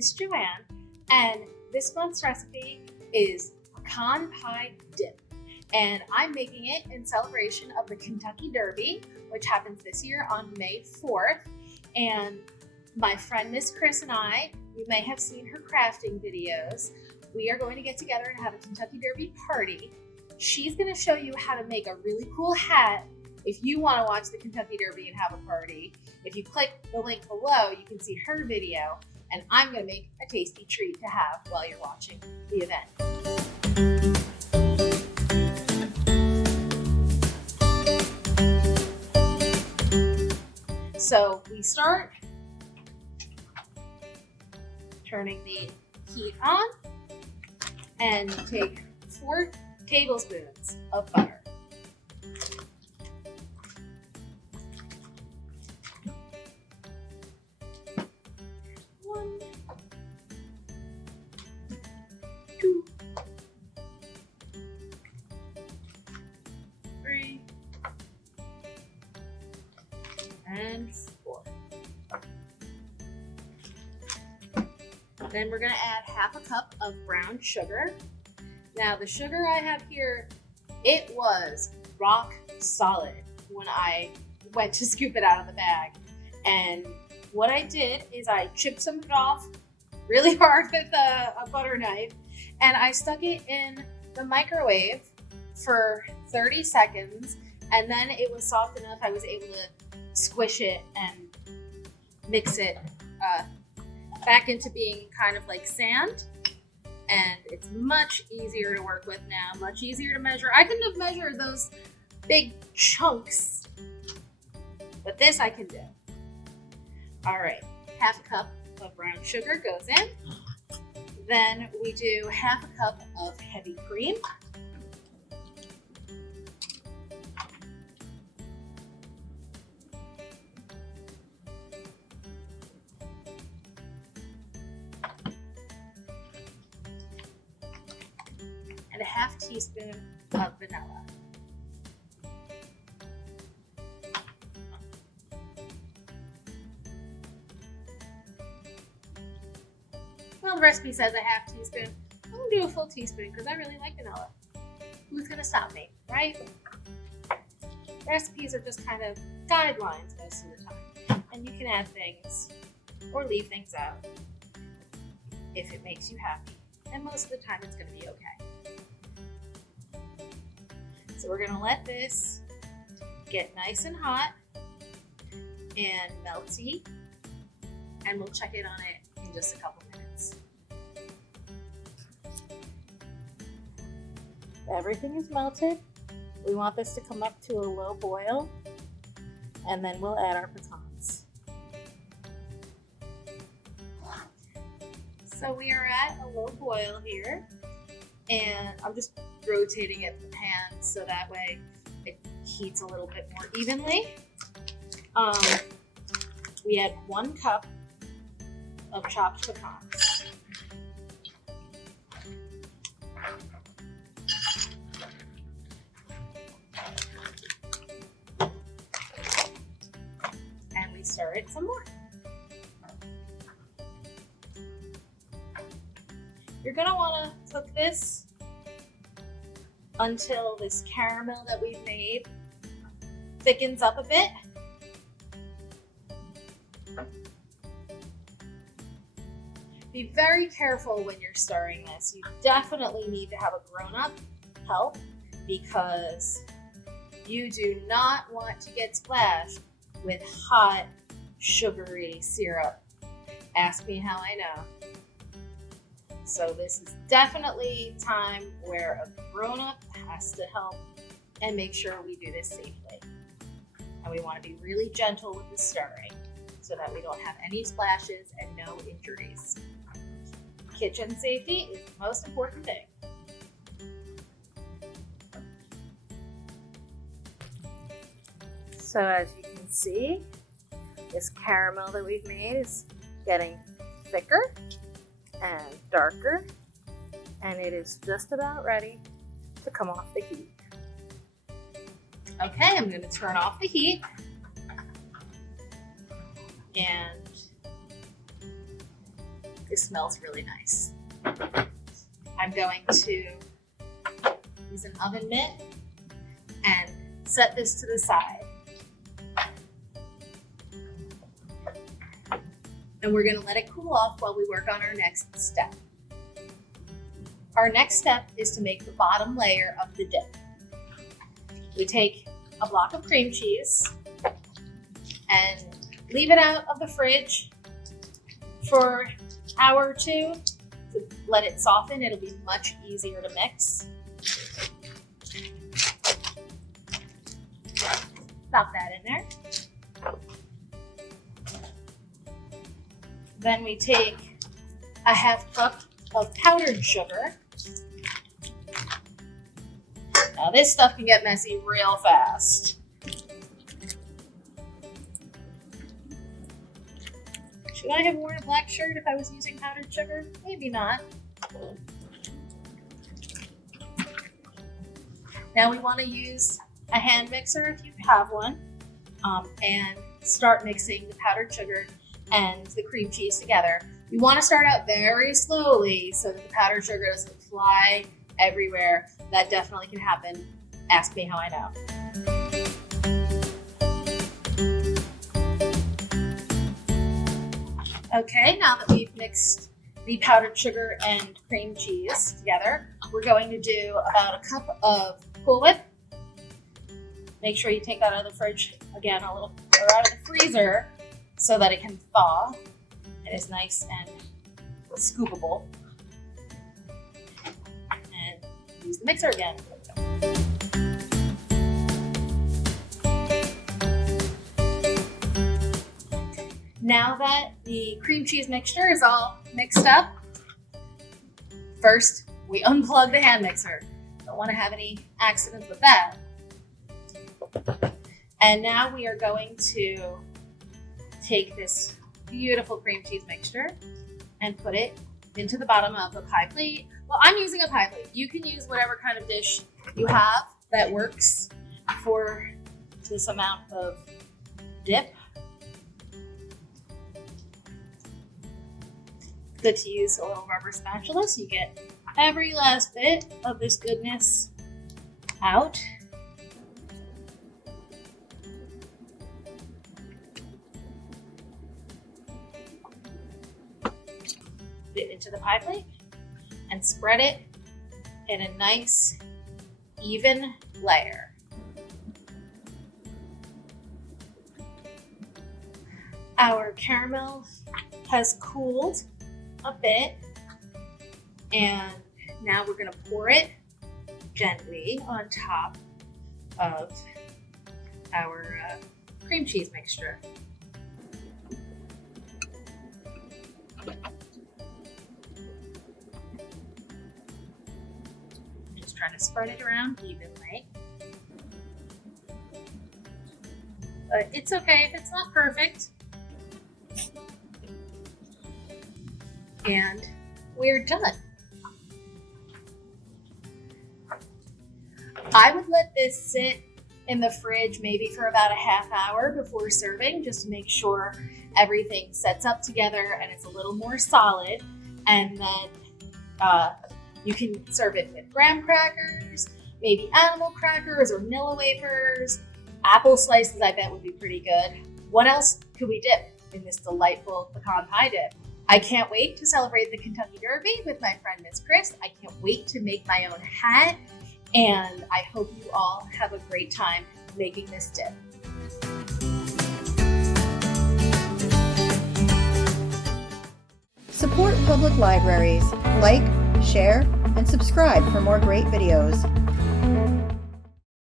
Miss Joanne, and this month's recipe is pecan pie dip. And I'm making it in celebration of the Kentucky Derby, which happens this year on May 4th. And my friend Miss Chris and I, you may have seen her crafting videos. We are going to get together and have a Kentucky Derby party. She's going to show you how to make a really cool hat if you want to watch the Kentucky Derby and have a party. If you click the link below, you can see her video, and I'm going to make a tasty treat to have while you're watching the event. So we start turning the heat on and take 4 tablespoons of butter. One, 2, 3, and 4. Then we're going to add half a cup of brown sugar. Now the sugar I have here, it was rock solid when I went to scoop it out of the bag. And what I did is I chipped some of it off really hard with a butter knife, and I stuck it in the microwave for 30 seconds, and then it was soft enough I was able to squish it and mix it back into being kind of like sand. And it's much easier to work with now, much easier to measure. I couldn't have measured those big chunks, but this I can do. All right, half a cup of brown sugar goes in. Then we do half a cup of heavy cream. And a half teaspoon of vanilla. Well, the recipe says a half teaspoon. I'm gonna do a full teaspoon because I really like vanilla. Who's gonna stop me, right? Recipes are just kind of guidelines most of the time. And you can add things or leave things out if it makes you happy. And most of the time it's gonna be okay. So we're gonna let this get nice and hot and melty, and we'll check in on it in just a couple minutes. Everything is melted. We want this to come up to a low boil, and then we'll add our pecans. So we are at a low boil here, and I'm just rotating it in the pan so that way it heats a little bit more evenly. We add 1 cup of chopped pecans. And we stir it some more. You're gonna wanna cook this until this caramel that we've made thickens up a bit. Be very careful when you're stirring this. You definitely need to have a grown-up help because you do not want to get splashed with hot, sugary syrup. Ask me how I know. So this is definitely time where a grown-up has to help and make sure we do this safely. And we want to be really gentle with the stirring so that we don't have any splashes and no injuries. Kitchen safety is the most important thing. So as you can see, this caramel that we've made is getting thicker and darker, and it is just about ready to come off the heat. Okay, I'm going to turn off the heat and This smells really nice. I'm going to use an oven mitt and set this to the side. And we're gonna let it cool off while we work on our next step. Our next step is to make the bottom layer of the dip. We take a block of cream cheese and leave it out of the fridge for an hour or two to let it soften. It'll be much easier to mix. Stop that in there. Then we take a half cup of powdered sugar. Now this stuff can get messy real fast. Should I have worn a black shirt if I was using powdered sugar? Maybe not. Now we want to use a hand mixer if you have one, and start mixing the powdered sugar and the cream cheese together. We want to start out very slowly so that the powdered sugar doesn't fly everywhere. That definitely can happen. Ask me how I know. Okay, now that we've mixed the powdered sugar and cream cheese together, we're going to do about a cup of Cool Whip. Make sure you take that out of the fridge again or out of the freezer so that it can thaw and is nice and scoopable. And use the mixer again. Now that the cream cheese mixture is all mixed up, first we unplug the hand mixer. Don't want to have any accidents with that. And now we are going to take this beautiful cream cheese mixture and put it into the bottom of the pie plate. Well, I'm using a pie plate. You can use whatever kind of dish you have that works for this amount of dip. Good to use a little rubber spatula so you get every last bit of this goodness out. Put it into the pie plate and spread it in a nice, even layer. Our caramel has cooled a bit, and now we're going to pour it gently on top of our cream cheese mixture. Just trying to spread it around evenly. But it's okay if it's not perfect. And we're done. I would let this sit in the fridge maybe for about a half hour before serving, just to make sure everything sets up together and it's a little more solid. And then you can serve it with graham crackers, maybe animal crackers or Nilla wafers. Apple slices, I bet, would be pretty good. What else could we dip in this delightful pecan pie dip? I can't wait to celebrate the Kentucky Derby with my friend Miss Chris. I can't wait to make my own hat, and I hope you all have a great time making this dip. Support public libraries. Like, share, and subscribe for more great videos.